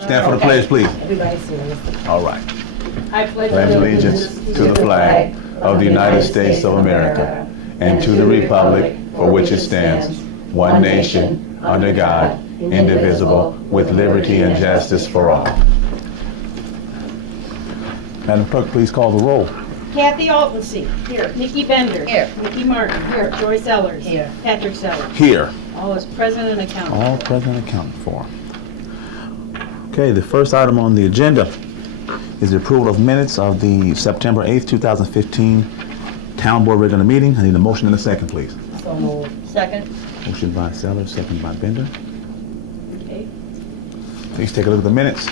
Stand for the pledge, please. Everybody serious. All right. I pledge Allegiance to the flag of the United States of America and to the republic for which it stands, one nation, under God, indivisible, with liberty and justice for all. Madam Clerk, please call the roll. Kathy Altonsi. Here. Nikki Bender. Here. Nikki Martin. Here. Joyce Ellers. Here. Patrick Sellers. Here. All is present and accounted. All present and accounted for. Okay, the first item on the agenda is the approval of minutes of the September 8th, 2015 Town Board regular meeting. I need a motion and a second, please. So moved. Second. Motion by Sellers, second by Bender. Okay. Please take a look at the minutes.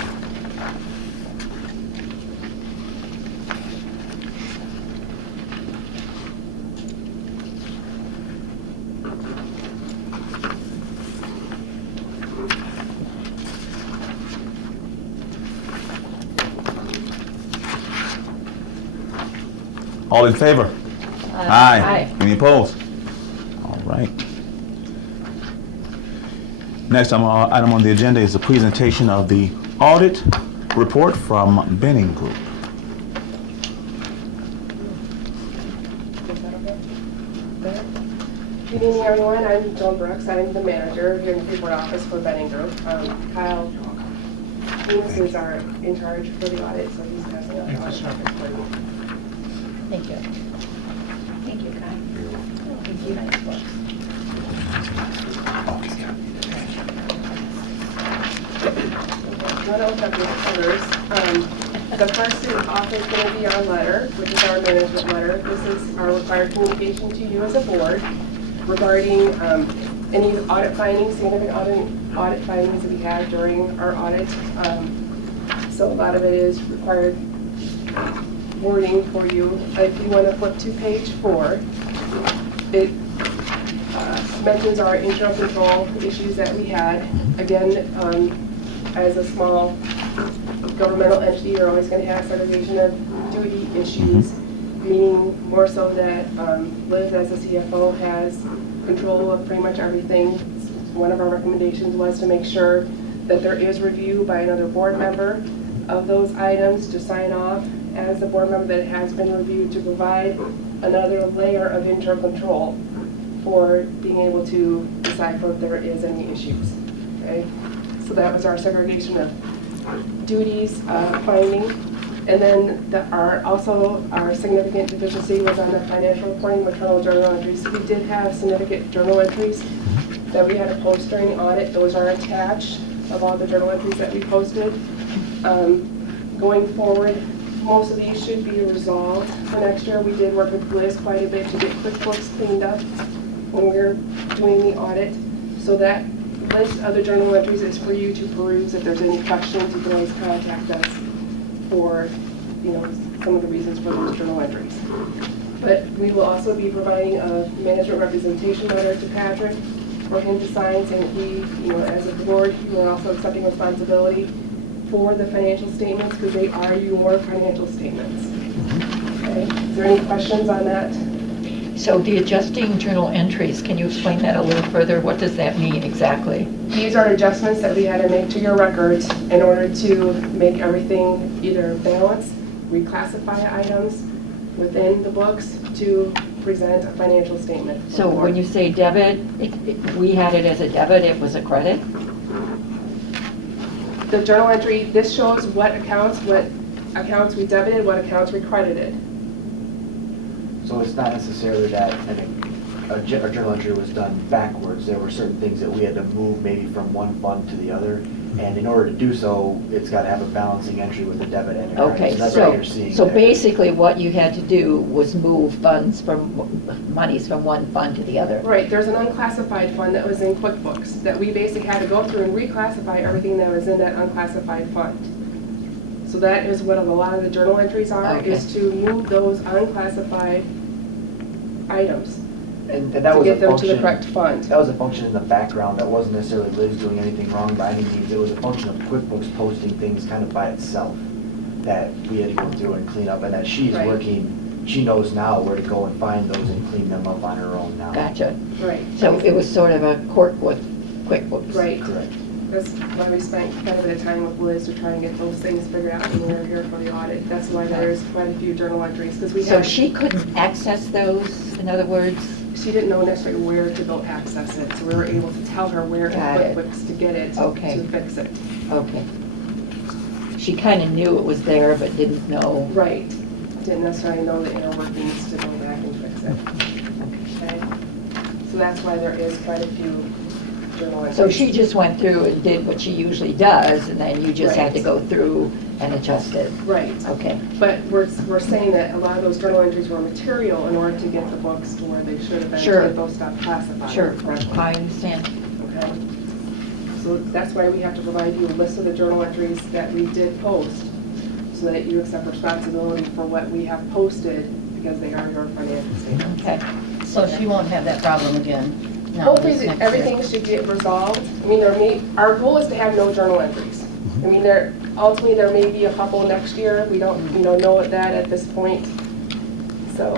All in favor? Aye. Any opposed? All right. Next item on the agenda is the presentation of the audit report from Benning Group. Good evening, everyone. I'm Joan Brooks. I'm the manager here in the Freeport office for Benning Group. Kyle Enos is in charge for the audit, so he's passing out the audit records for you. Thank you. Thank you, Kai. Thank you. Nice work. One of the others. The first is also going to be our letter, which is our management letter. This is our required communication to you as a board regarding any audit findings, significant audit findings that we had during our audit. So a lot of it is required wording for you. If you want to flip to page 4, it mentions our internal control issues that we had. Again, as a small governmental entity, you're always going to have segregation of duty issues, meaning more so that Liz, as the CFO, has control of pretty much everything. One of our recommendations was to make sure that there is review by another board member of those items to sign off as the board member that it has been reviewed, to provide another layer of internal control for being able to decipher if there is any issues. Okay, so that was our segregation of duties finding. And then our significant deficiency was on the financial reporting, maternal journal entries. We did have significant journal entries that we had to post during the audit. Those are attached of all the journal entries that we posted. Going forward, most of these should be resolved for next year. We did work with Liz quite a bit to get QuickBooks cleaned up when we were doing the audit. So that list of the journal entries is for you to peruse. If there's any questions, you can always contact us for, some of the reasons for those journal entries. But we will also be providing a management representation letter to Patrick for him to sign, saying he, as a board, you are also accepting responsibility for the financial statements because they are your financial statements. Okay. Is there any questions on that? So the adjusting journal entries, can you explain that a little further? What does that mean exactly? These are adjustments that we had to make to your records in order to make everything either balance, reclassify items within the books to present a financial statement. So when you say debit, we had it as a debit, it was a credit? The journal entry, this shows what accounts we debited, what accounts we credited. So it's not necessarily that a journal entry was done backwards. There were certain things that we had to move maybe from one fund to the other. And in order to do so, it's got to have a balancing entry with a debit and a credit. Okay, so that's what you're seeing so there. basically what you had to do was move monies from one fund to the other. Right, there's an unclassified fund that was in QuickBooks that we basically had to go through and reclassify everything that was in that unclassified fund. So that is what a lot of the journal entries are, Okay. is to move those unclassified items And that to was get a them function, to the correct fund. That was a function in the background. That wasn't necessarily Liz doing anything wrong by any means. It was a function of QuickBooks posting things kind of by itself that we had to go through and clean up, and that she's Right. working, she knows now where to go and find those and clean them up on her own now. Gotcha. Right. So it was sort of a quirk with QuickBooks. Right. Correct. That's why we spent quite a bit of time with Liz to try and get those things figured out when we were here for the audit. That's why there's quite a few journal entries, because we So had, she couldn't access those, in other words? she didn't know necessarily where to go access it, so we were able to tell her where Got to it. QuickBooks to get it, Okay. to fix it. Okay. She kind of knew it was there, but didn't know. Right. Didn't necessarily know the inner workings to go back and fix it. Okay? So that's why there is quite a few journal entries. So she just went through and did what she usually does, and then you just had to Right. go through and adjust it? Right. Okay. But we're saying that a lot of those journal entries were material in order to get the books to where they should have been, Sure. to get those stuff classified. Sure, That's why. I understand. Okay. So that's why we have to provide you a list of the journal entries that we did post, so that you accept responsibility for what we have posted, because they are your financial statements. Okay. So she won't have that problem again now Hopefully, this next year. everything should get resolved. I mean, our goal is to have no journal entries. I mean, ultimately, there may be a couple next year. We don't, know that at this point. So,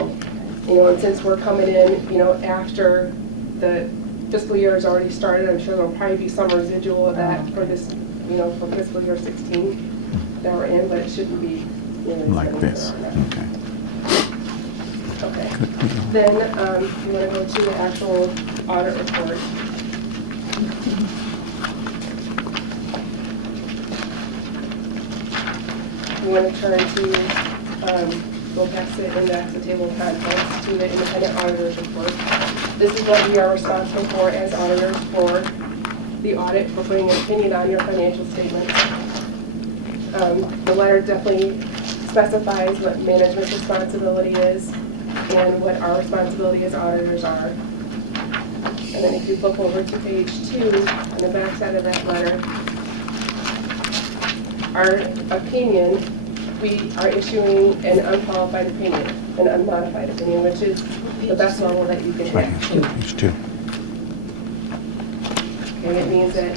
and since we're coming in, after the fiscal year has already started, I'm sure there'll probably be some residual of that for this, for fiscal year 16 that we're in, but it shouldn't be as Like many this, as there are now. okay. Okay. Then, you want to go to the actual audit report. You want to turn to, go past the index, the table of contents, to the independent auditor's report. This is what we are responsible for as auditors for the audit, for putting an opinion on your financial statements. The letter definitely specifies what management's responsibility is and what our responsibility as auditors are. And then if you flip over to page 2, on the back side of that letter, our opinion, we are issuing an unqualified opinion, an unmodified opinion, which is the best level that you can Right have. here, page 2. And it means that,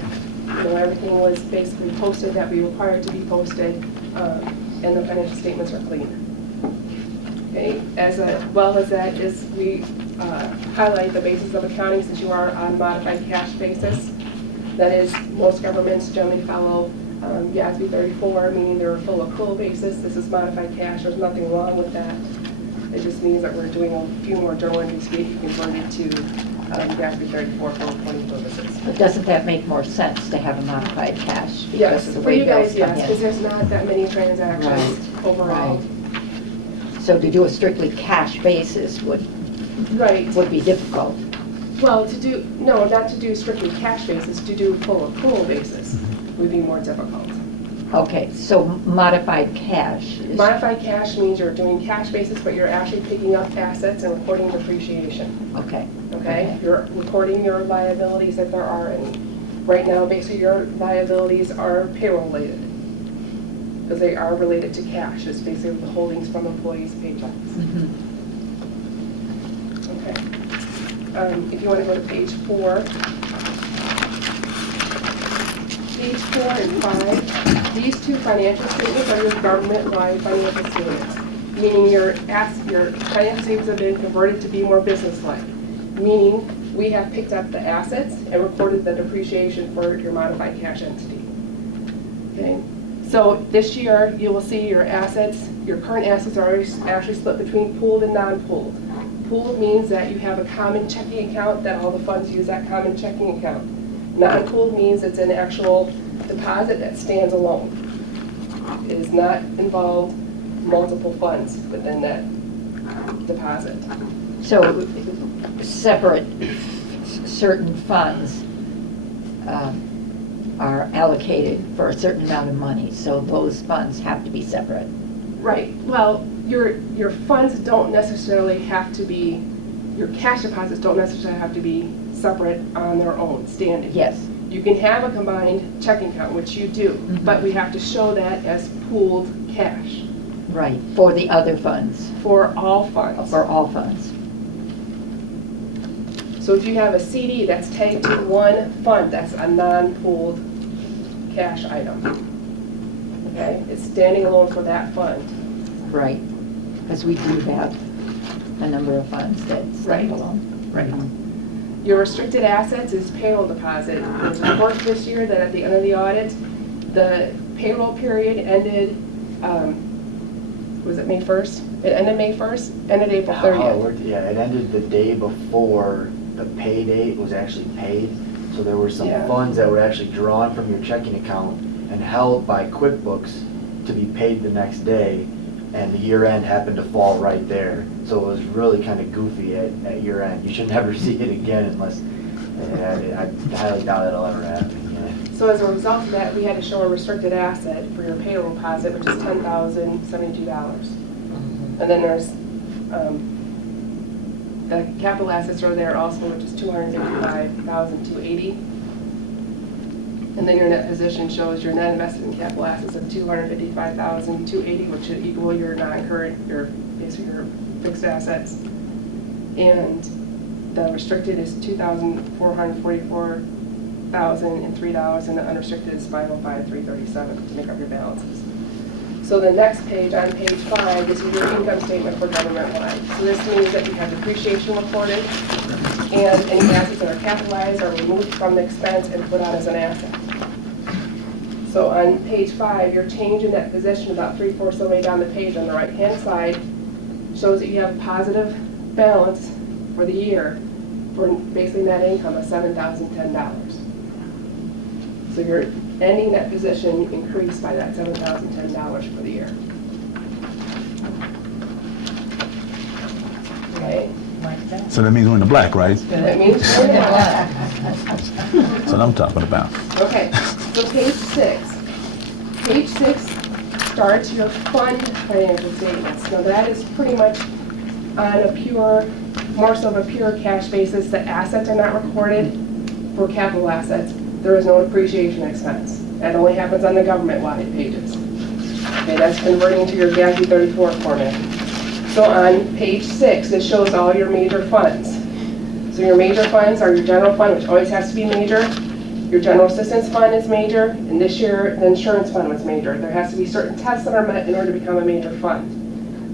everything was basically posted that we required to be posted, and the financial statements are clean. Okay, as well as that is we highlight the basis of accounting, since you are on modified cash basis. That is, most governments generally follow GASB 34, meaning they're a full accrual basis. This is modified cash. There's nothing wrong with that. It just means that we're doing a few more journal entries to get converted to GASB 34 for reporting purposes. But doesn't that make more sense to have a modified cash? Because Yes, of the for way you guys, bills come yes, in? because there's not that many transactions Right, overall. right. So to do a strictly cash basis would Right. be difficult. Well, not to do strictly cash basis, to do full accrual basis would be more difficult. Okay, so modified cash is... Modified cash means you're doing cash basis, but you're actually picking up assets and recording depreciation, Okay. okay? You're recording your liabilities if there are any. Right now, basically, your liabilities are payroll related, because they are related to cash. It's basically the holdings from employees' paychecks. Mhm. Okay. If you want to go to page 4. Page 4 and 5, these two financial statements are your government-wide financial statements, meaning your financial statements have been converted to be more business-like, meaning we have picked up the assets and recorded the depreciation for your modified cash entity. Okay, so this year you will see your assets, your current assets are actually split between pooled and non-pooled. Pooled means that you have a common checking account that all the funds use that common checking account. Non-pooled means it's an actual deposit that stands alone. It does not involve multiple funds within that deposit. So separate, certain funds are allocated for a certain amount of money, so those funds have to be separate. Right, well, your funds don't necessarily have to be, your cash deposits don't necessarily have to be separate on their own, standing. Yes. You can have a combined checking account, which you do, Mhm. but we have to show that as pooled cash Right, for the other funds, for all funds. for all funds. So if you have a CD that's tagged to one fund, that's a non-pooled cash item. Okay, it's standing alone for that fund. Right, because we do have a number of funds that Right. stand alone. Right. Your restricted assets is payroll deposit. It was reported this year that at the end of the audit, the payroll period ended, was it May 1st? It ended May 1st, ended April How it 30th. worked, yeah, it ended the day before the pay date was actually paid. So there were some Yeah. funds that were actually drawn from your checking account and held by QuickBooks to be paid the next day, and the year end happened to fall right there. So it was really kind of goofy at year end. You should never see it again unless, I highly doubt it'll ever happen again. So as a result of that, we had to show a restricted asset for your payroll deposit, which is $10,072. And then there's, the capital assets are there also, which is $255,280. And then your net position shows your net invested in capital assets of $255,280, which should equal your non-current, basically your fixed assets. And the restricted is $2,444,003, and the unrestricted is $505,337 to make up your balances. So the next page, on page 5, is your income statement for government-wide. So this means that you have depreciation reported, and any assets that are capitalized are removed from the expense and put on as an asset. So on page 5, your change in that position, about 3/4 of the way down the page on the right-hand side, shows that you have a positive balance for the year for basically net income of $7,010. So your ending net position increased by that $7,010 for the year. Okay? Like that. So that means we're in the black, right? That means you're in the black. That's what I'm talking about. Okay, so page 6. Page 6 starts your fund financial statements. Now that is pretty much on a pure, more so of a pure cash basis. The assets are not recorded for capital assets. There is no depreciation expense. That only happens on the government-wide pages. Okay, that's converting to your GASB 34 format. So on page 6, it shows all your major funds. So your major funds are your general fund, which always has to be major. Your general assistance fund is major, and this year the insurance fund was major. There has to be certain tests that are met in order to become a major fund.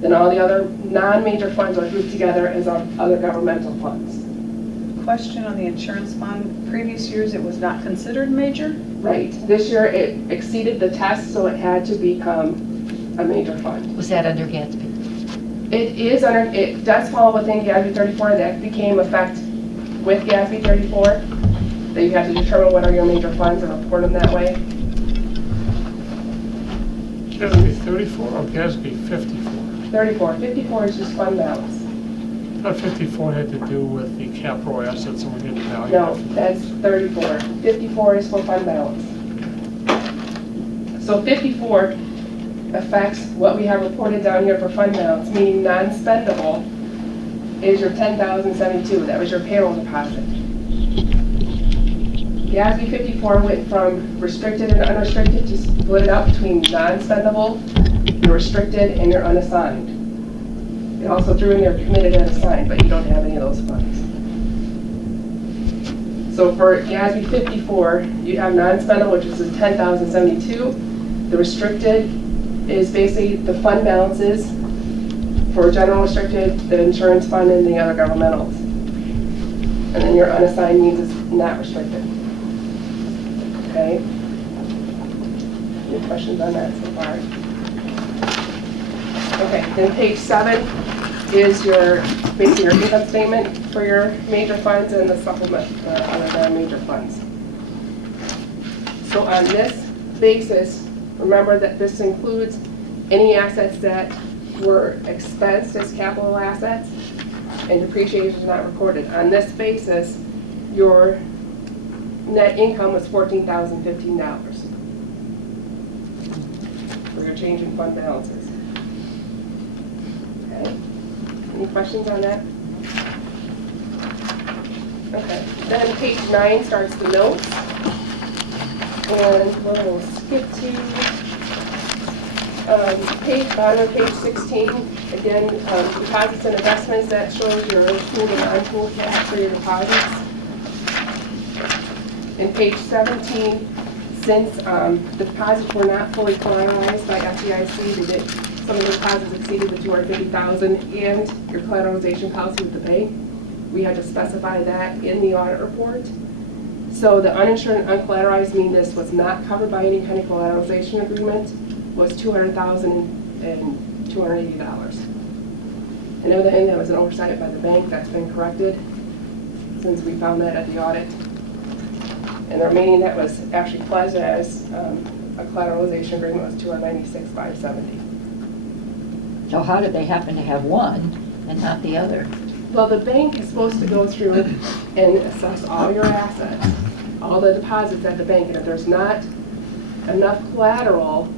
Then all the other non-major funds are grouped together as other governmental funds. Question on the insurance fund. Previous years, it was not considered major? Right. This year it exceeded the test, so it had to become a major fund. Was that under Gatsby? It does fall within GASB 34. That became effect with GASB 34. That you have to determine what are your major funds and report them that way. GASB 34 or GASB 54? 34. 54 is just fund balance. I thought 54 had to do with the capital assets and we had to value. No, that's 34. 54 is for fund balance. So 54 affects what we have reported down here for fund balance, meaning non-spendable is your $10,072. That was your payroll deposit. GASB 54 went from restricted and unrestricted to split it up between non-spendable, your restricted, and your unassigned. It also threw in your committed and assigned, but you don't have any of those funds. So for GASB 54, you have non-spendable, which is $10,072. The restricted is basically the fund balances for general restricted, the insurance fund, and the other governmentals. And then your unassigned means it's not restricted. Okay? Any questions on that so far? Okay, then page 7 is your, basically your income statement for your major funds and the supplement for other non-major funds. So on this basis, remember that this includes any assets that were expensed as capital assets and depreciation is not recorded. On this basis, your net income was $14,015 for your change in fund balances. Okay. Any questions on that? Okay. Then page 9 starts the notes. And we're going to skip to bottom of page 16. Again, deposits and investments, that shows your pool and non-pool cash for your deposits. In page 17, since deposits were not fully collateralized by FDIC, some of the deposits exceeded the $250,000 and your collateralization policy with the bank. we had to specify that in the audit report. So the uninsured and uncollateralized, meaning this was not covered by any kind of collateralization agreement, was $200,280. Another thing that was an oversight by the bank, that's been corrected since we found that at the audit. And the remaining that was actually pledged as a collateralization agreement was $296,570. So how did they happen to have one and not the other? Well, the bank is supposed to go through and assess all your assets, all the deposits at the bank, and if there's not enough collateral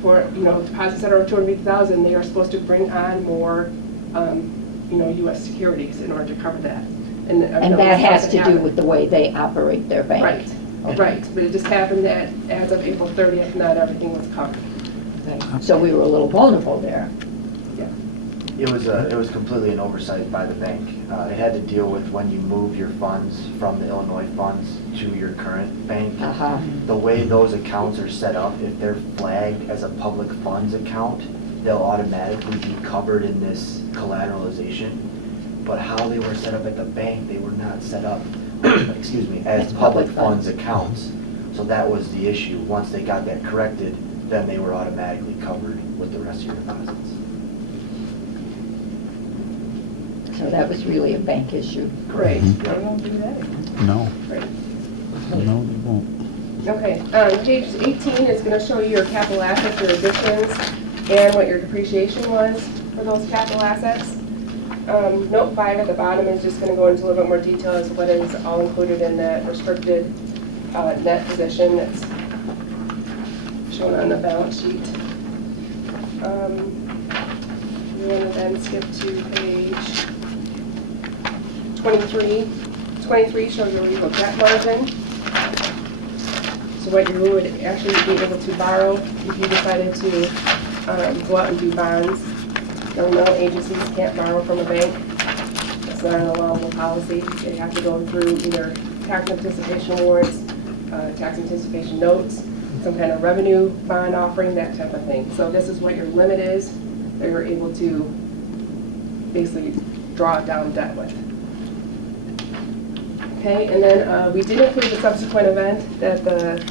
for, deposits that are over $250,000, they are supposed to bring on more, U.S. securities in order to cover that. And that has to do with the way they operate their bank? Right, right, but it just happened that as of April 30th, not everything was covered. Okay. So we were a little vulnerable there. Yeah. It was completely an oversight by the bank. It had to deal with when you move your funds from the Illinois funds to your current bank. Uh-huh. The way those accounts are set up, if they're flagged as a public funds account, they'll automatically be covered in this collateralization. But how they were set up at the bank, they were not set up, excuse me, as public funds accounts. So that was the issue. Once they got that corrected, then they were automatically covered with the rest of your deposits. So that was really a bank issue. Great. Mhm. They won't do that again. No, Right. no, they won't. Okay, page 18 is going to show you your capital assets, your additions, and what your depreciation was for those capital assets. Note 5 at the bottom is just going to go into a little bit more detail as to what is all included in that restricted net position that's shown on the balance sheet. You want to then skip to page 23. 23 shows your legal debt margin. So what you would actually be able to borrow if you decided to go out and do bonds. No agencies can't borrow from a bank. It's not an allowable policy. They have to go through either tax anticipation awards, tax anticipation notes, some kind of revenue bond offering, that type of thing. So this is what your limit is that you're able to basically draw down debt with. Okay, and then we did include the subsequent event that the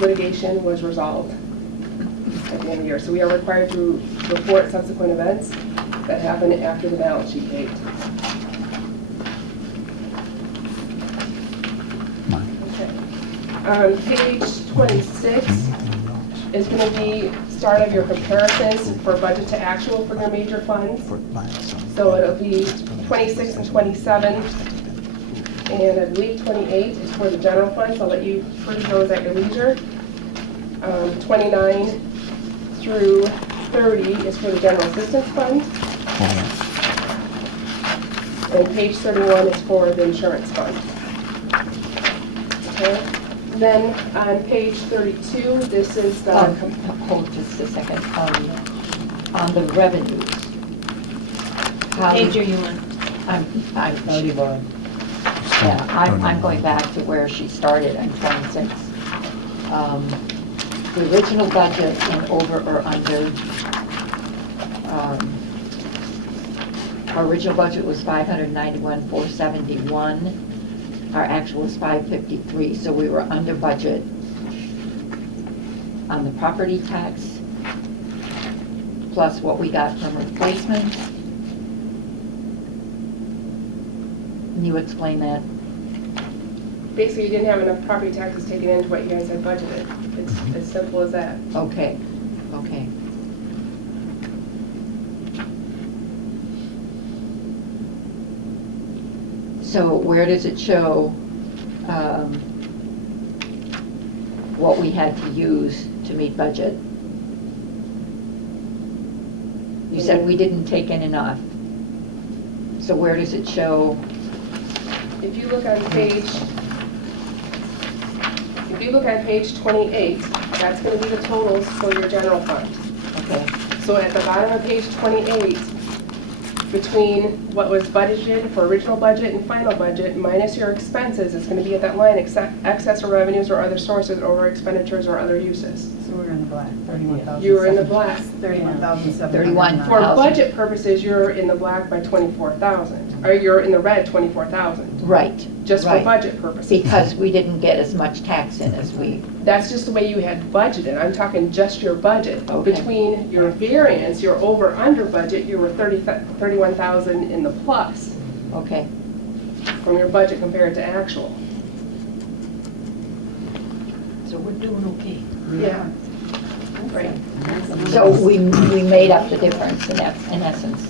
litigation was resolved at the end of the year. So we are required to report subsequent events that happen after the balance sheet date. Okay. Page 26 is going to be start of your comparisons for budget to actual for your major funds. So it'll be 26 and 27. And I believe 28 is for the general fund, so I'll let you peruse those at your leisure. 29 through 30 is for the general assistance fund. And page 31 is for the insurance fund. Okay. And then on page 32, this is the... Hold just a second. On the revenues. Page are you on? I'm 31. Yeah, I'm going back to where she started on 26. The original budget in over or under, our original budget was 591,471. Our actual is 553, so we were under budget on the property tax, plus what we got from replacement. Can you explain that? Basically, you didn't have enough property taxes taken into what you guys had budgeted. It's as simple as that. Okay, okay. So where does it show what we had to use to meet budget? You said we didn't take in enough. So where does it show? If you look on page 28, that's going to be the totals for your general fund. Okay, So at the bottom of page 28, between what was budgeted for original budget and final budget minus your expenses, it's going to be at that line, excess or revenues or other sources, over expenditures or other uses. So we're in the black, 31,000. You were in the black. 31,709. 31. For budget purposes, you're in the black by 24,000. or you're in the red 24,000, Right. just for right. budget purposes. Because we didn't get as much tax in as we, That's just the way you had budgeted. I'm talking just your budget. Okay. Between your variance, your over, under budget, you were 31,000 in the plus okay. from your budget compared to actual. So we're doing okay. Yeah. Right. So we made up the difference in essence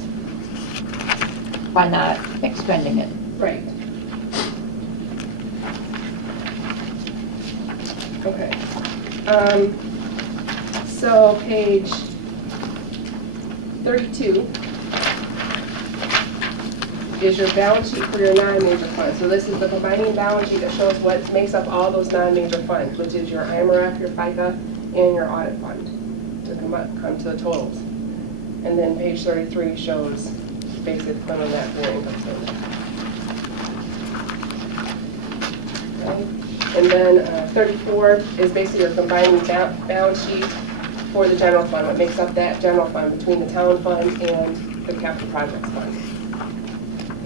by not expending it. Right. Okay. So page 32 is your balance sheet for your non-major funds. So this is the combining balance sheet that shows what makes up all those non-major funds, which is your IMRF, your FICA, and your audit fund to come to the totals. And then page 33 shows basic fund on that for your income statement. Okay. And then 34 is basically your combining balance sheet for the general fund, what makes up that general fund between the town fund and the capital projects fund.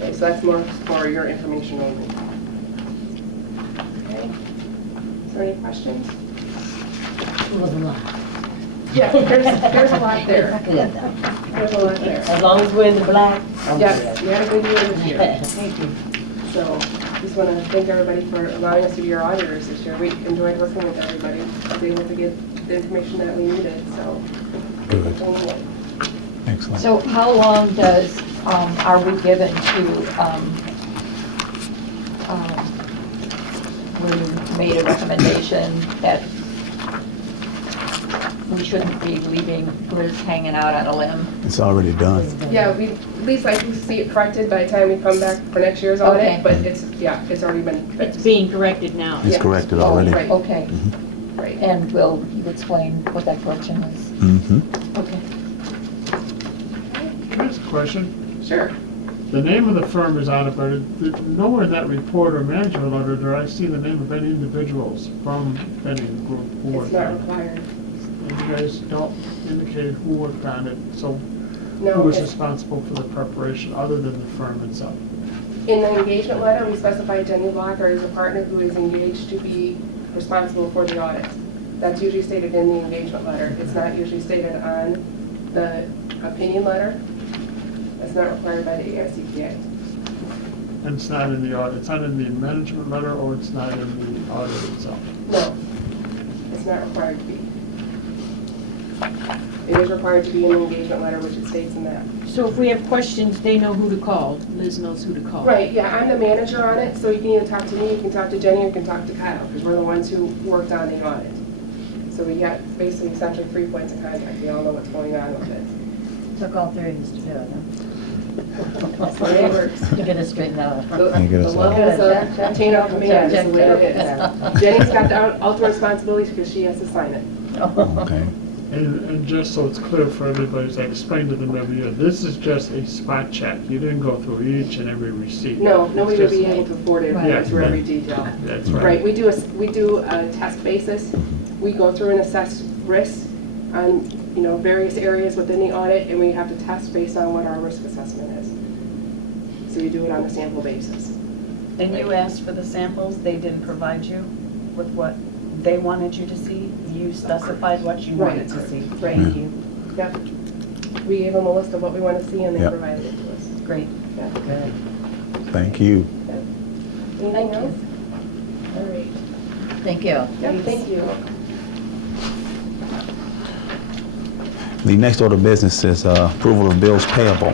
Okay, so that's more for your information only. Okay. Is there any questions? It was a lot. Yeah, there's a lot there. Yeah. There's a lot there. As long as we're in the black, I'm Yes, good. we had a good year this year. Thank you. So just want to thank everybody for allowing us to be your auditors this year. We enjoyed working with everybody. I was able to get the information that we needed, so. Good. Excellent. So how long does, are we given to, we made a recommendation that we shouldn't be leaving Liz hanging out on a limb? It's already done. Yeah, we at least like to see it corrected by the time we come back for next year's Okay. audit, but it's already been It's fixed. being corrected now. It's Yeah. corrected already. Right. Okay, Right. and will you explain what that correction is? Mm-hmm. Okay. Here's a question. Sure. The name of the firm is on it, but nowhere in that report or management letter do I see the name of any individuals from any group who It's worked not on it. required. And you guys don't indicate who worked on it, so who No, was it's- responsible for the preparation, other than the firm itself? in the engagement letter, we specify Jenny Blocker as a partner who is engaged to be responsible for the audit. That's usually stated in the engagement letter. It's not usually stated on the opinion letter. That's not required by the AICPA. And it's not in the audit, it's not in the management letter, or it's not in the audit itself? No, it's not required to be. It is required to be in the engagement letter, which it states in that. So if we have questions, they know who to call. Liz knows who to call. Right, yeah, I'm the manager on it, so you can either talk to me, you can talk to Jenny, or you can talk to Kyle, because we're the ones who worked on the audit. So we got basically essentially 3 points of contact. We all know what's going on with it. Took all three of us to do it, That's the way it works. To get it straightened out. The Can you get the us levels of chain of command is the way it is. Jenny's got the ultimate responsibilities because she has to sign it. Okay. And just so it's clear for everybody, as I explained to them every year, this is just a spot check. You didn't go through each and every receipt. No, nobody would It's be just- able to afford it Yeah. through every detail. That's Right, right. we do a test basis. We go through and assess risks on, various areas within the audit, and we have to test based on what our risk assessment is. So you do it on a sample basis. And you asked for the samples, they didn't provide you with what they wanted you to see? You specified what you wanted to see? Right. Thank you. Yep. We gave them a list of what we want to see, and they Yep. provided it to us. Great. Yeah. Good. Thank you. Anything Thank you. else? All right. Thank you. Yep, thank you. The next order of business is approval of bills payable.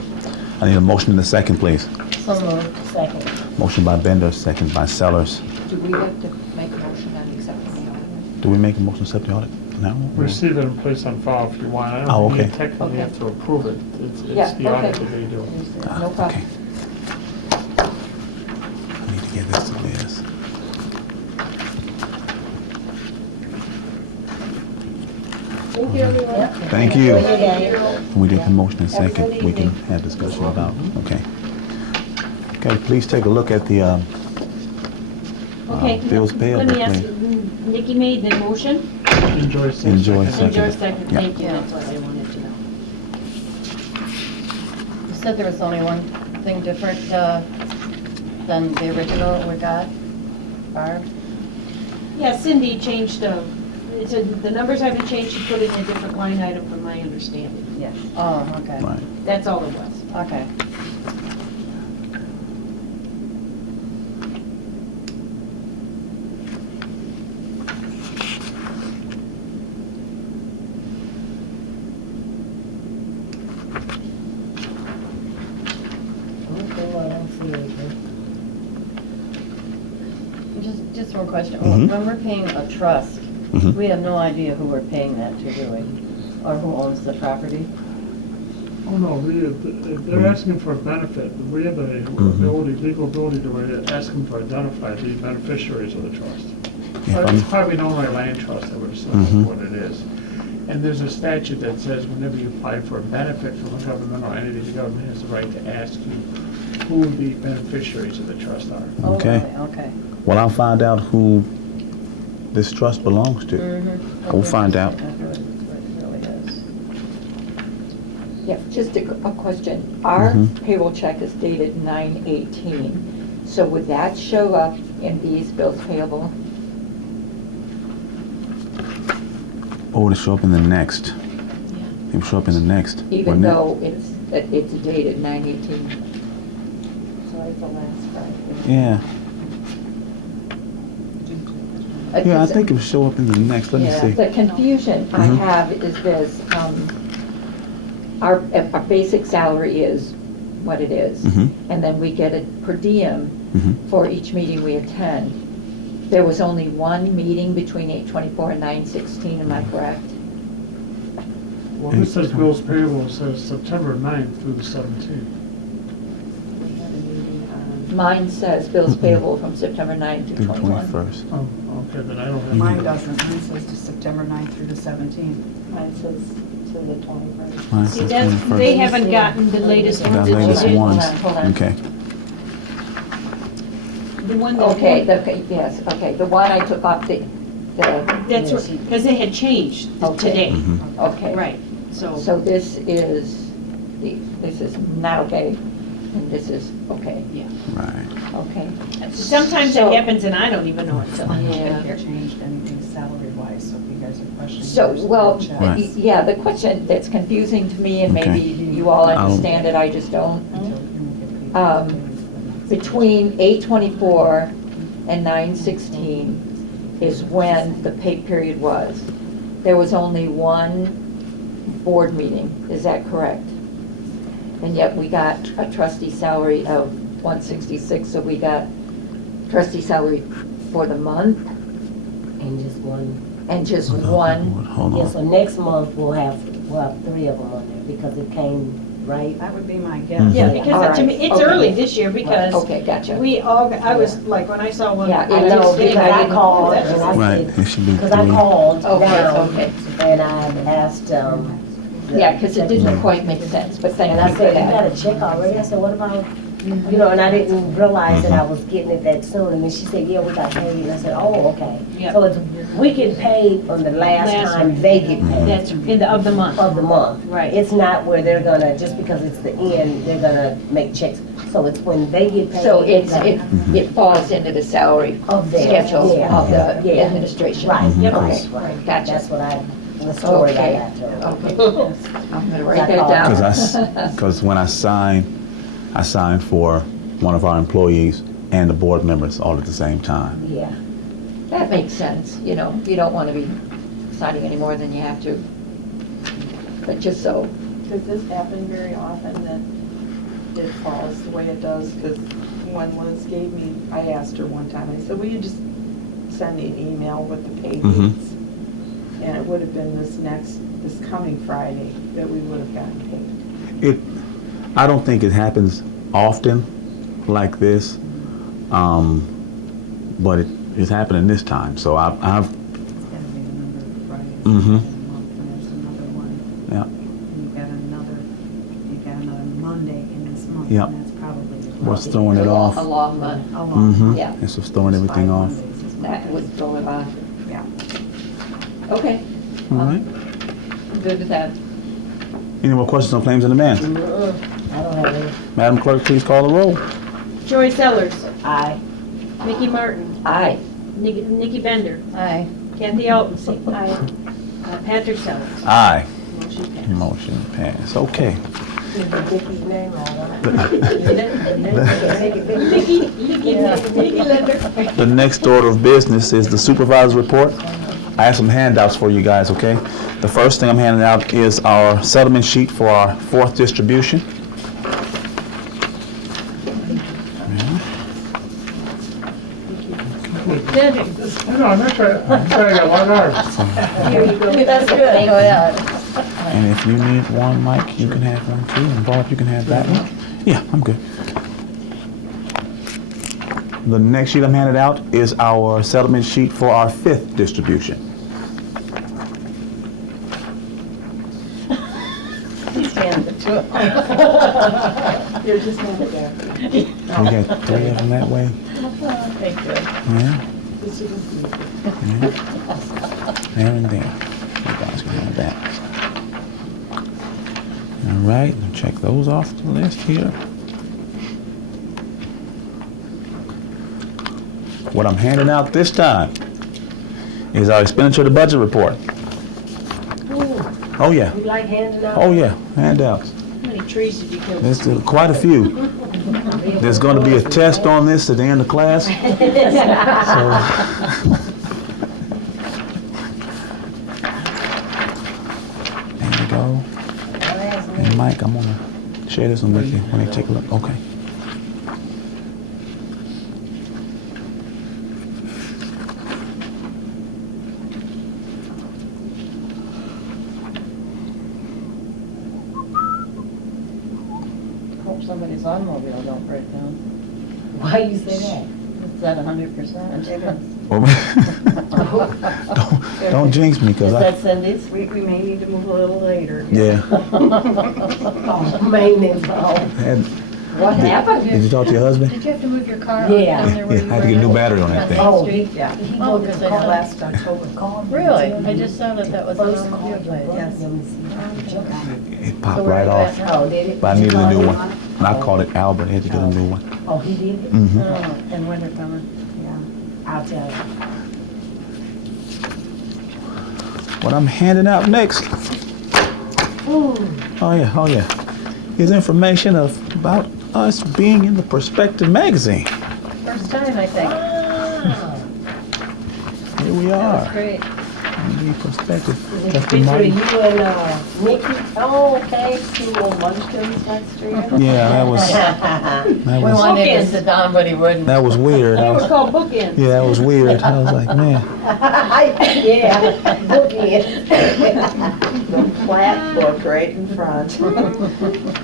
I need a motion in the second, please. So moved. Second. Motion by Bender, second by Sellers. Do we have to make a motion on accepting the audit? Do we make a motion to accept the audit now? Receive it and place on file if you want. I Oh, don't think you okay. technically Okay. have to approve it. Yeah, It's the audit okay. that they do. No problem. Okay. I need to give this to Liz. Thank you, everyone. Thank you. Okay. We did the motion in second. We can have discussion about, okay. Okay, please take a look at the Okay. bills payable, Let me ask please. you, Nikki made the motion? Enjoy. second. Enjoy second. Enjoy second. Yeah. Thank you, that's what I wanted to know. You said there was only one something different than the original we got, Barb? Yeah, Cindy changed, the numbers haven't changed, she put it in a different line item from my understanding. Yes. Oh, okay. Right. That's all it was. Okay. Okay, well, I don't see anything. Just one question. Mhm. When we're paying a trust, Mhm. we have no idea who we're paying that to, do we? Or who owns the property? Oh, no, they're asking for a benefit. We have the ability, legal ability to ask them to identify the beneficiaries of the trust. If But I'm- it's probably an owner land trust, I would assume is what it is. And there's a statute that says whenever you apply for a benefit from a governmental entity, the government has the right to ask you who the beneficiaries of the trust are. Oh, Okay. really? Okay. Well, I'll find out who this trust belongs to. Mm-hmm. We'll find out. That's what it really is. Yeah, just a question. Our Mhm. payroll check is dated 9/18. So would that show up in these bills payable? Oh, it'll show up in the next. It'll show up in the next. Even wouldn't it? though it's dated 9/18? So it's the last Friday. Yeah. Yeah, I think it'll show up in the next. Let me Yeah, see. the confusion I Mhm. have is this, our basic salary is what it is. Mhm. And then we get a per diem Mhm. for each meeting we attend. There was only one meeting between 8/24 and 9/16, am I correct? Well, this says bills payable, it says September 9th through the 17th. Mine says bills payable from September 9th Through through the 21. 21st. Oh, okay, then I don't have. Mine doesn't, mine says to September 9th through the 17th. Mine says to the 21st. Mine See, says that's, 21st. they haven't gotten the latest Got ones that you latest did. ones. Hold on. Okay. The one that. Okay, yes, okay, the one I took off the That's right, because they had changed Okay. today. Mhm. okay. Right, so. So this is not okay, and this is okay, Right. okay. Sometimes So- it happens and I don't even know until I Yeah. get I here. haven't changed anything salary-wise, so if you guys are questioning. So, yours, well, check. Right. yeah, the question that's confusing to me, and Okay. maybe you all understand it, I just don't. Until you get paid Um, for the next- Between 8/24 and 9/16 is when the pay period was. There was only one board meeting, is that correct? And yet we got a trustee salary of 166, so we got trustee salary for the month And just one. and just Hold one. on. Hold Yeah, on. so next month we'll have 3 of them on there because it came, right? That would be my guess. Mhm. Yeah, All because to me, right, it's okay. early this year because Okay, gotcha. we all, I was like, when I saw one. Yeah, I it know, just- because I I didn't- called and I Right, said, it should be because I 3. called Okay, down okay. and I asked, Yeah, because it didn't quite make sense, but thank and you I for said, you got that. a check already? I said, what about, you know, and I didn't realize that I was getting it that soon. And then she said, yeah, we got paid. And I said, oh, okay. Yeah. So it's, we get paid on the last Last time one. they get paid. That's in the, of the month. Of the month. Right. It's not where they're gonna, just because it's the end, they're gonna make checks. So it's when they get paid. So it falls into the salary Of their. schedule yeah, of the yeah. administration. Right, Yep. right, right. Gotcha. That's what the story Okay. I got to. Okay. I'm gonna write that down. Because when I sign for one of our employees and the board members all at the same time. Yeah, that makes sense, you know, you don't want to be signing any more than you have to. But just so, Does this happen very often that it falls the way it does? Because when Liz gave me, I asked her one time, I said, will you just send me an email with the pay Mhm. dates? And it would have been this coming Friday that we would have gotten paid. I don't think it happens often like this, but it's happening this time. So I've It's gotta be the number of Fridays Mhm. in a month, and there's another one. yeah. And you've got another Monday in this month. Yep. And that's probably. What's throwing it off? a long month, A long. Mm-hmm. Yeah. It's just throwing everything Five off. Mondays is what that it would is. throw it off. Yeah. Okay, All right. I'm good with that. Any more questions on claims and demands? I don't have any. Madam Clerk, please call the roll. Joy Sellers, Aye. Mickey Martin, Aye. Nikki Bender, Aye. Kathy Altonson. Patrick Sellers. Aye. Motion passed. Motion passed. Okay. Nikki's name out on Nikki Lender. The next order of business is the supervisor report. I have some handouts for you guys, okay? The first thing I'm handing out is our settlement sheet for our fourth distribution. No, that's right. I'm sorry, I got long arms. Here you go. That's good. Go ahead. And if you need one, Mike, you can have one too. And Bob, you can have that one. Yeah, I'm good. The next sheet I'm handing out is our settlement sheet for our fifth distribution. He's handing it to him. You're just not there. We got three of them that way. Thank you. Yeah. Yeah. There and there. You guys can have that. All right, check those off the list here. What I'm handing out this time is our expenditure to budget report. Oh yeah, You like handing out? oh yeah, handouts. How many trees did you kill? There's quite a few. There's going to be a test on this at the end of class. So, there you go. And Mike, I'm gonna share this one with you when they take a look. Okay. Hope somebody's automobile don't break down. Why you say that? Is that 100%? Don't jinx me, Is cause that Cindy's? We may need to move a little later. yeah. Oh, maintenance, oh. Had- What happened? Did you talk to your husband? Did you have to move your car Yeah. down there where Yeah, you I had to get a new were? battery on that thing. Oh, Street? Yeah. He Oh, booked because a I call know. Last October. Call me. Really? I just saw that was First on call. your place. Yes. Let me see. It So popped where right are you off. at now? Oh, did it? But I needed a new Oh, one. And I called it Albert. I had to get a new one. Oh, he did it? Mm-hmm. Oh, and when they're coming? Yeah. I'll tell you. What I'm handing out next, oh yeah, is information about us being in the Perspective magazine. First time, I think. Here we That was are. great. In the Perspective. There's a Trustee picture Martin. of you and, Nikki. Oh, okay. Two little munchkins next to you. Yeah, that was We wanted him to sit down, but he wouldn't. that was weird. They were called bookends. Yeah, that was weird. I was like, man. Yeah, book it. The flat book right in front,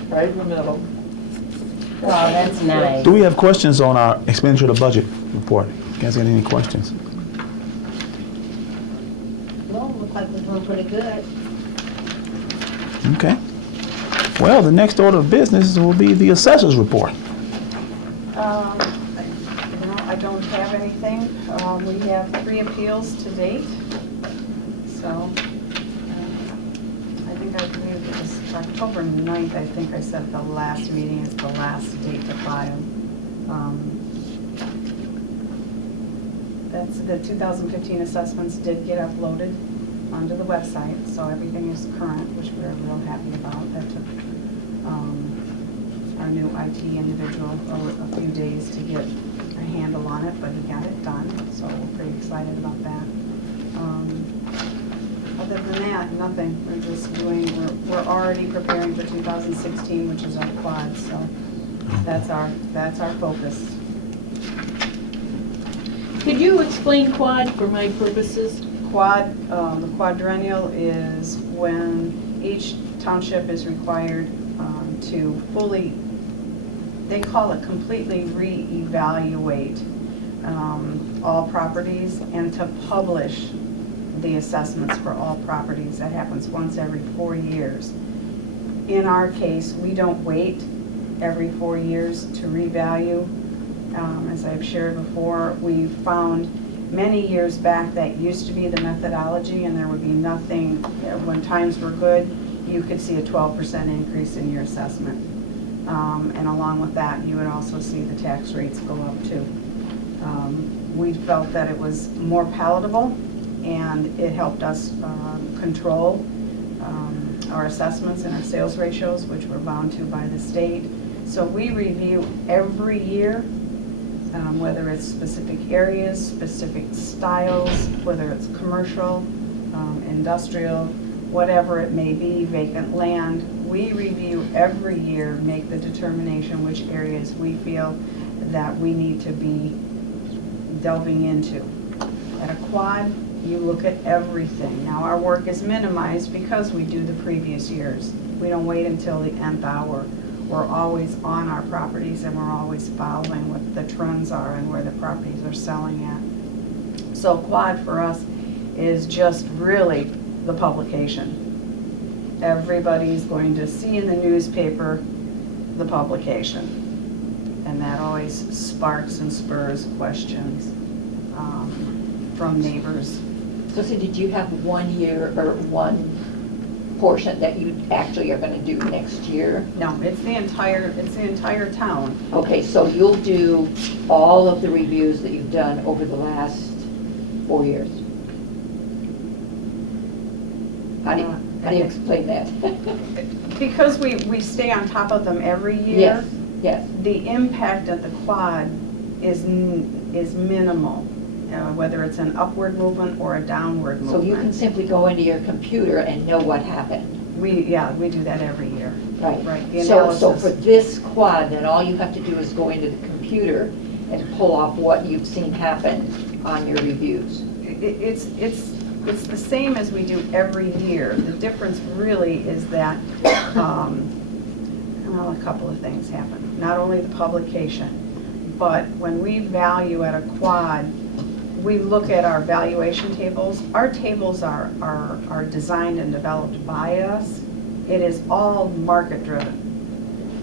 right in the middle. Wow, that's nice. Do we have questions on our expenditure to budget report? You guys got any questions? Well, look like we're doing pretty good. Okay. Well, the next order of business will be the assessor's report. I don't have anything. We have 3 appeals to date. So, I think I believe it was October 9th, I think I said the last meeting is the last date to file. That's, the 2015 assessments did get uploaded onto the website, so everything is current, which we're real happy about. That took our new IT individual a few days to get a handle on it, but he got it done, so we're pretty excited about that. Other than that, nothing. We're just doing, we're already preparing for 2016, which is our quad, so that's our focus. Could you explain quad for my purposes? Quad, the quadrennial is when each township is required to fully, they call it completely reevaluate all properties and to publish the assessments for all properties. That happens once every 4 years. In our case, we don't wait every 4 years to revalue. As I've shared before, we found many years back that used to be the methodology, and there would be nothing, when times were good, you could see a 12% increase in your assessment. And along with that, you would also see the tax rates go up too. We felt that it was more palatable, and it helped us control our assessments and our sales ratios, which we're bound to by the state. So we review every year, whether it's specific areas, specific styles, whether it's commercial, industrial, whatever it may be, vacant land. We review every year, make the determination which areas we feel that we need to be delving into. At a quad, you look at everything. Now, our work is minimized because we do the previous years. We don't wait until the nth hour. We're always on our properties, and we're always following what the trends are and where the properties are selling at. So quad for us is just really the publication. Everybody's going to see in the newspaper the publication. And that always sparks and spurs questions from neighbors. So did you have 1 year or one portion that you actually are gonna do next year? No, it's the entire town. Okay, so you'll do all of the reviews that you've done over the last 4 years? How do you explain that? Because we stay on top of them every year. Yes, yes. The impact of the quad is minimal, whether it's an upward movement or a downward movement. So you can simply go into your computer and know what happened? We do that every year. Right. Right, the So analysis. for this quad, then all you have to do is go into the computer and pull off what you've seen happen on your reviews? It's the same as we do every year. The difference really is that, well, a couple of things happen. Not only the publication, but when we value at a quad, we look at our valuation tables. Our tables are designed and developed by us. It is all market driven.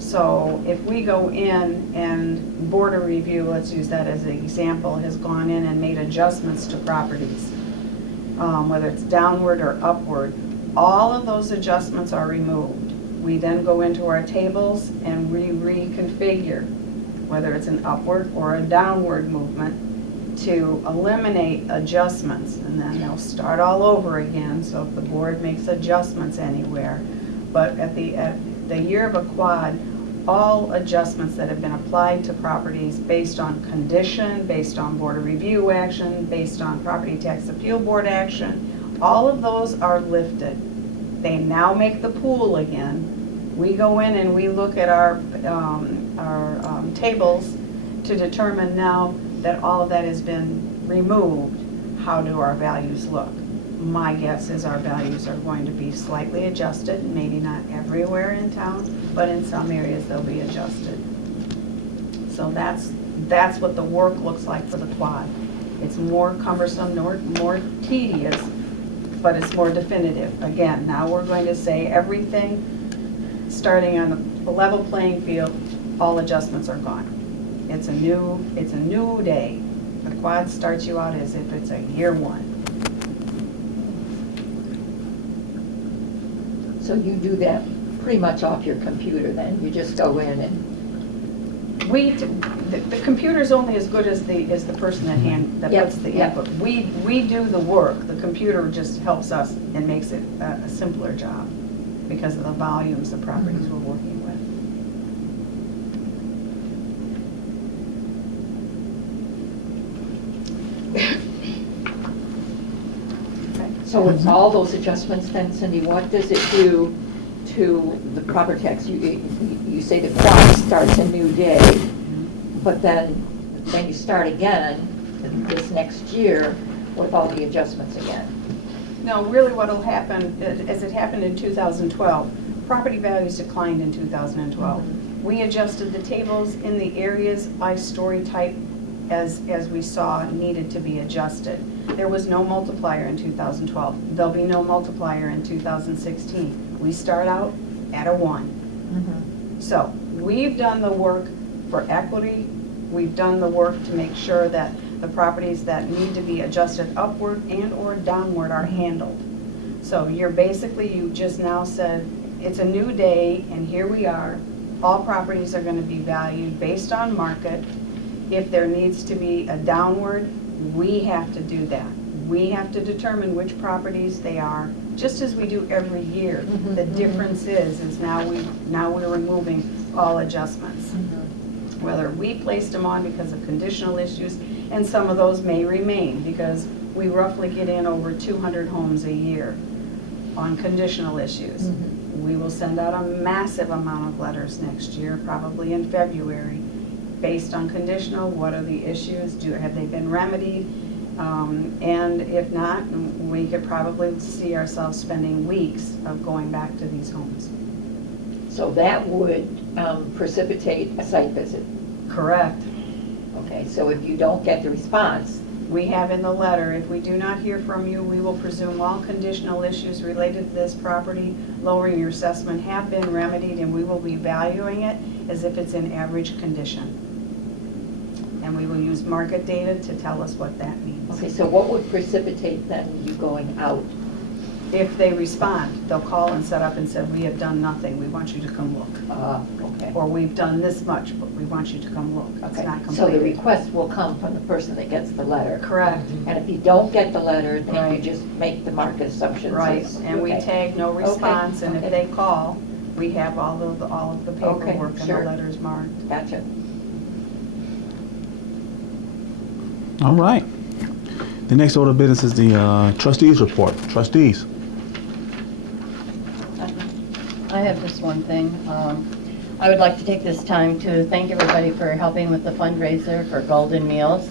So if we go in and Board of Review, let's use that as an example, has gone in and made adjustments to properties, whether it's downward or upward, all of those adjustments are removed. We then go into our tables and we reconfigure, whether it's an upward or a downward movement, to eliminate adjustments, and then they'll start all over again. So if the board makes adjustments anywhere, but at the year of a quad, all adjustments that have been applied to properties based on condition, based on Board of Review action, based on Property Tax Appeal Board action, all of those are lifted. They now make the pool again. We go in and we look at our tables to determine now that all of that has been removed, how do our values look? My guess is our values are going to be slightly adjusted, maybe not everywhere in town, but in some areas they'll be adjusted. So that's what the work looks like for the quad. It's more cumbersome, more tedious, but it's more definitive. Again, now we're going to say everything starting on the level playing field, all adjustments are gone. It's a new day. The quad starts you out as if it's a year one. So you do that pretty much off your computer then? You just go in and... The computer's only as good as the person that Yep, puts the yep. input. We do the work. The computer just helps us and makes it a simpler job because of the volumes of properties we're working with. So with all those adjustments then, Cindy, what does it do to the property tax? You say the quad starts a new day, but then you start again this next year with all the adjustments again. No, really what'll happen, as it happened in 2012, property values declined in 2012. We adjusted the tables in the areas by story type as we saw needed to be adjusted. There was no multiplier in 2012. There'll be no multiplier in 2016. We start out at a 1. So we've done the work for equity. We've done the work to make sure that the properties that need to be adjusted upward and or downward are handled. So you just now said, it's a new day and here we are. All properties are gonna be valued based on market. If there needs to be a downward, we have to do that. We have to determine which properties they are, just as we do every year. The difference is now we're removing all adjustments. Whether we placed them on because of conditional issues, and some of those may remain, because we roughly get in over 200 homes a year on conditional issues. We will send out a massive amount of letters next year, probably in February, based on conditional. What are the issues? Have they been remedied? And if not, we could probably see ourselves spending weeks of going back to these homes. So that would precipitate a site visit. Correct. Okay, so if you don't get the response, We have in the letter, if we do not hear from you, we will presume all conditional issues related to this property, lowering your assessment, have been remedied, and we will be valuing it as if it's in average condition. And we will use market data to tell us what that means. okay, so what would precipitate then you going out? If they respond, they'll call and set up and say, we have done nothing, we want you to come look. Okay. Or we've done this much, but we want you to come look. It's Okay, not so the completed. request will come from the person that gets the letter. Correct. And if you don't get the letter, then you Right. just make the market assumptions. Right, and we Okay. tag no response, and if okay. they call, we have all of the Okay, paperwork and sure. the letters marked. Gotcha. All right. The next order of business is the trustees report. Trustees. I have just one thing. I would like to take this time to thank everybody for helping with the fundraiser for Golden Meals.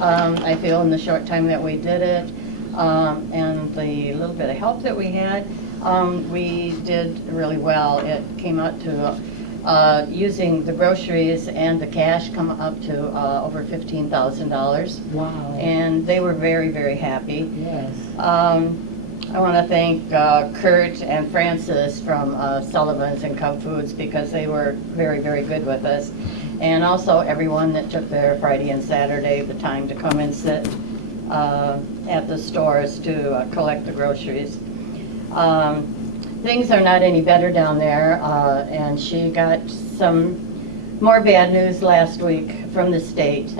I feel in the short time that we did it, and the little bit of help that we had, we did really well. It came out to, using the groceries and the cash, come up to over $15,000. Wow. And they were very, very happy. Yes. I want to thank Kurt and Francis from Sullivan's and Cub Foods, because they were very, very good with us. And also everyone that took their Friday and Saturday, the time to come and sit at the stores to collect the groceries. Things are not any better down there, and she got some more bad news last week from the state.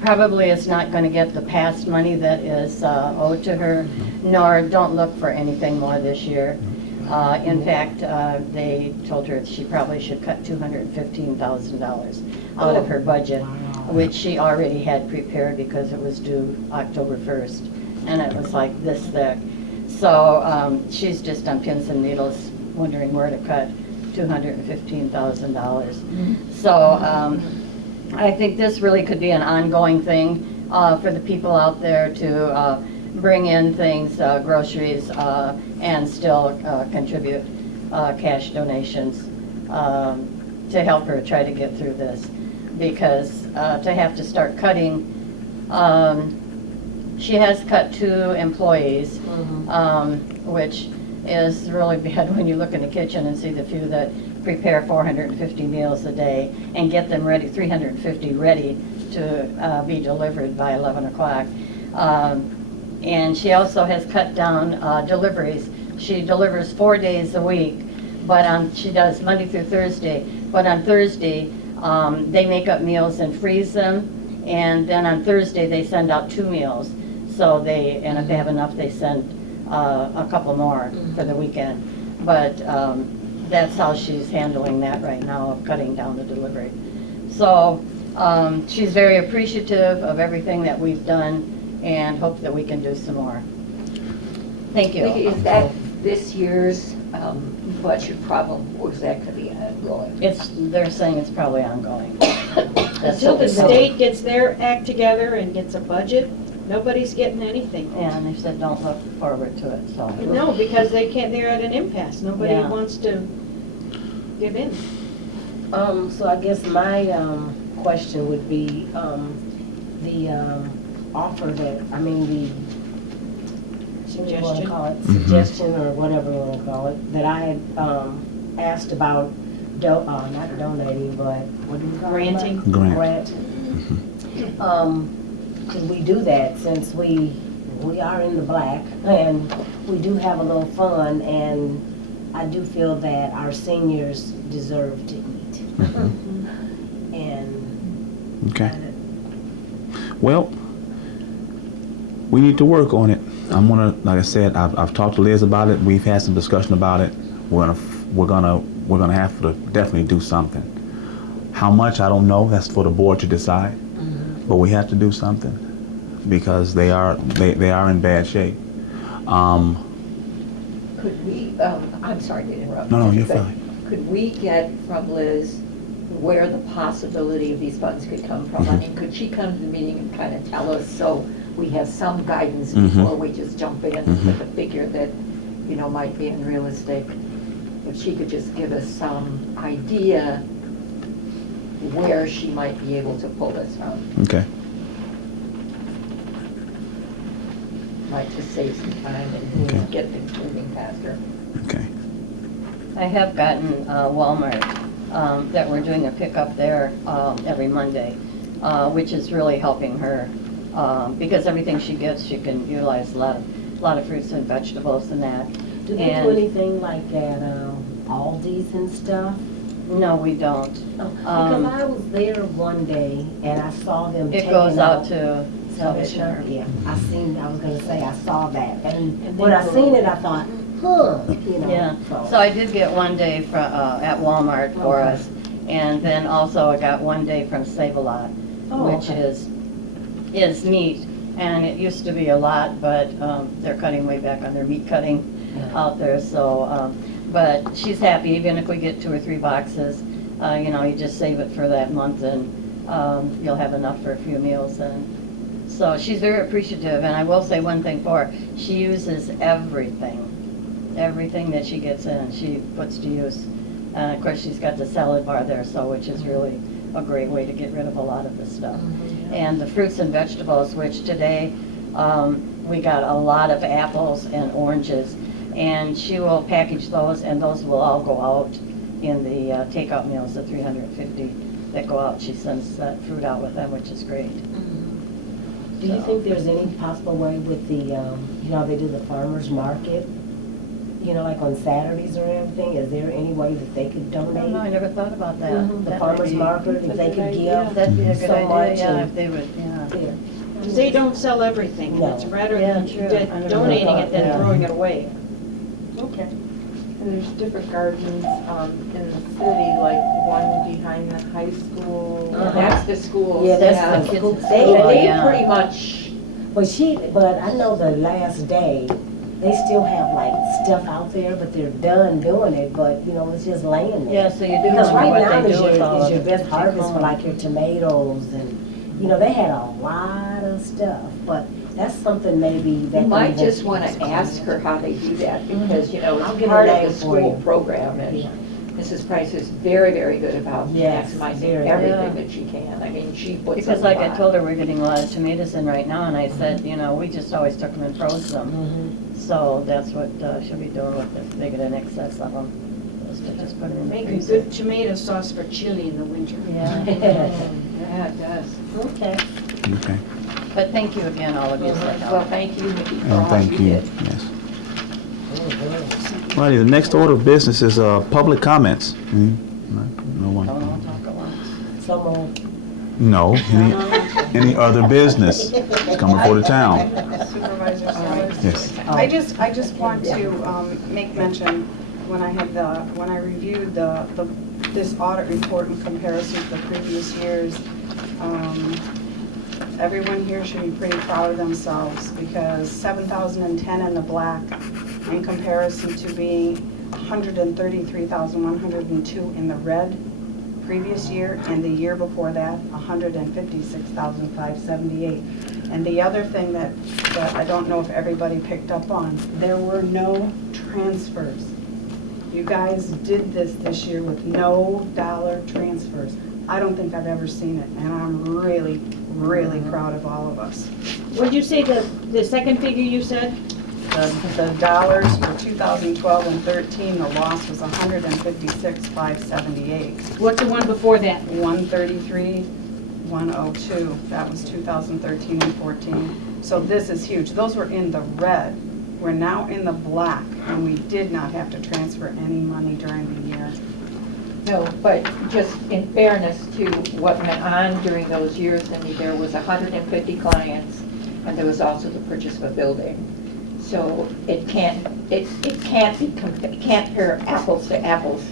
Probably is not going to get the past money that is owed to her, nor don't look for anything more this year. In fact, they told her she probably should cut $215,000 out of her budget, which she already had prepared because it was due October 1st, and it was like this thick. So she's just on pins and needles, wondering where to cut $215,000. So I think this really could be an ongoing thing for the people out there to bring in things, groceries, and still contribute cash donations to help her try to get through this. Because to have to start cutting, she has cut 2 employees, which is really bad when you look in the kitchen and see the few that prepare 450 meals a day and get them ready, 350 ready to be delivered by 11 o'clock. And she also has cut down deliveries. She delivers 4 days a week, but she does Monday through Thursday. But on Thursday, they make up meals and freeze them, and then on Thursday they send out 2 meals. So and if they have enough, they send a couple more for the weekend. But that's how she's handling that right now, of cutting down the delivery. So she's very appreciative of everything that we've done, and hope that we can do some more. Thank you. Is that this year's budget problem, or is that going to be ongoing? They're saying it's probably ongoing. Until the state gets their act together and gets a budget, nobody's getting anything. Yeah, and they said don't look forward to it, so. No, because they're at an impasse. Nobody Yeah. wants to give in. So I guess my question would be the offer that, I mean, the what do you want to call it, suggestion or whatever you want to call it, that I had asked about, not donating, but what do you call it? Granting. Grant. Could we do that, since we are in the black and we do have a little fun, and I do feel that our seniors deserve to eat. And Okay. Well, we need to work on it. I'm gonna, like I said, I've talked to Liz about it. We've had some discussion about it. We're gonna have to definitely do something. How much, I don't know. That's for the board to decide. But we have to do something because they are in bad shape. Could we, I'm sorry to interrupt. No, you're but fine. Could we get from Liz where the possibility of these funds could come from? I mean, could she come to the meeting and kind of tell us so we have some guidance before we just jump in with a figure that, you know, might be unrealistic? If she could just give us some idea where she might be able to pull this from. Okay. Might just save some time and Okay. get things moving faster. Okay. I have gotten Walmart, that we're doing a pickup there every Monday, which is really helping her, because everything she gets, she can utilize a lot of fruits and vegetables and that. do they And- do anything like at Aldi's and stuff? No, we don't. Because I was there one day and I saw them It taking goes out to Salvation Salvation Army. Army. Yeah, I was gonna say, I saw that. And And when they I go- seen it, I thought, you know. Yeah, so I did get one day at Walmart for Okay. us, and then also I got one day from Save-A-Lot, Oh, which okay. is meat, and it used to be a lot, but they're cutting way back on their meat cutting out there, so, but she's happy, even if we get 2 or 3 boxes, you know, you just save it for that month, and you'll have enough for a few meals, and so she's very appreciative, and I will say one thing for her, she uses everything that she gets in, she puts to use. And of course, she's got the salad bar there, so which is really a great way to get rid of a lot of the stuff. And the fruits and vegetables, which today, we got a lot of apples and oranges, and she will package those, and those will all go out in the takeout meals, the 350 that go out. She sends that fruit out with them, which is great. Do you think there's any possible way with the, you know, they do the farmer's market, you know, like on Saturdays or everything? Is there any way that they could I don't know, I donate? never thought about that. The That farmer's would be- market, if they could give That'd be a good so idea, much yeah, and- if they would, yeah. Yeah. They don't sell everything, and it's rather Yeah, than true. I never donating thought, it than yeah. throwing it away. Okay. And there's different gardens in the city, like one behind the high school. That's the schools. Yeah, that's Yeah. the school. They yeah. pretty much, But I know the last day, they still have like stuff out there, but they're done doing it, but you know, it's just laying there. Yeah, so you do Because wonder right what now they is do with all of your it. best harvest for like your tomatoes and, you know, they had a lot of stuff, but that's something maybe that. you might they just want to ask her how they do that, because, you know, I'll it's get a part of name the for school you. program, and Yeah. Mrs. Price is very, very good about Yes, maximizing very. everything Yeah. that she can. I mean, she puts Because up a like I lot. told her, we're getting a lot of tomatoes in right now, and I said, you know, we just always took them and froze them. Mhm. So that's what she'll be doing with if they get an excess of them, is to just put them in the Make a freezer. good tomato sauce for chili in the winter. Yeah, Yeah, it does. Okay. Okay. but thank you again, all of you. for Well, helping. thank you, Nikki, for And all thank you you. did. Yes. Righty, the next order of business is public comments. No one. Don't all talk at once. Someone, No. Any other business coming for the town? Supervisor Sellers? Yes. I just want to make mention, when I reviewed this audit report in comparison to the previous years, everyone here should be pretty proud of themselves, because 7,010 in the black in comparison to being 133,102 in the red previous year, and the year before that, 156,578. And the other thing that I don't know if everybody picked up on, there were no transfers. You guys did this year with no dollar transfers. I don't think I've ever seen it, and I'm really, really proud of all of us. What'd you say, the second figure you said? The dollars for 2012 and 13, the loss was 156,578. What's the one before that? 133,102. That was 2013 and 14. So this is huge. Those were in the red. We're now in the black, and we did not have to transfer any money during the year. No, but just in fairness to what went on during those years, I mean, there was 150 clients, and there was also the purchase of a building. So it can't be, it can't pair apples to apples.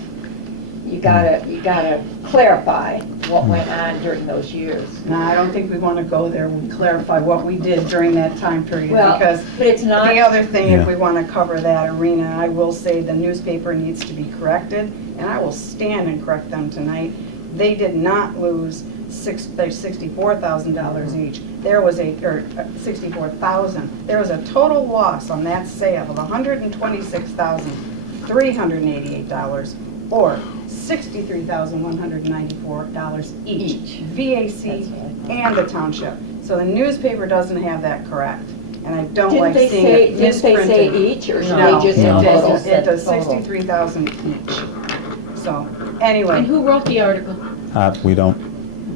You gotta clarify what went on during those years. No, I don't think we want to go there and clarify what we did during that time period, Well, because but it's not. the other thing, if Yeah. we want to cover that arena, I will say the newspaper needs to be corrected, and I will stand and correct them tonight. They did not lose $64,000 each. There was or $64,000. There was a total loss on that sale of $126,388, or $63,194 each. VAC and the township. So the newspaper doesn't have that correct, and I don't like seeing it Didn't they say misprinted. each, or should No, they just it say No. total? does, it does Total. 63,000 each. So, And anyway, who wrote the article? We don't,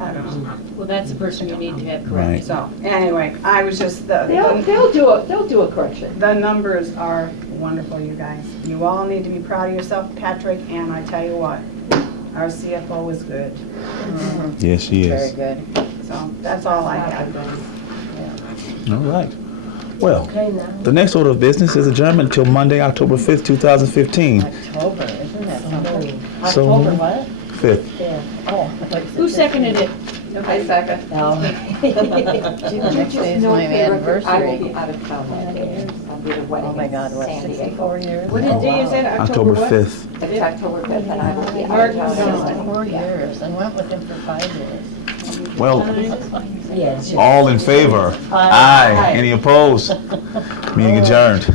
I don't know. Well, that's the person you need to have right. correct. So, anyway, I was just, They'll do a correction. the numbers are wonderful, you guys. You all need to be proud of yourself, Patrick, and I tell you what, our CFO is good. Yes, she Very is. good. So, that's all I have. All right. Well, Okay, now. the next order of business is adjournment until Monday, October 5th, 2015. October, isn't that something? So October moved. what? 5th. Yeah. Oh. like Who seconded it? I second. No. Gee, the next day is my I will anniversary. be out of town that day. I'll be at a wedding Oh my God, in what, San Diego. 64 years? What Oh, day is wow. that? October what? 5th. It's October 5th, and I will be out Mark of town. McDonald. 64 years, and went with him for 5 years. Well, Yeah, it's just- all in favor? Aye. Any opposed? Meeting adjourned.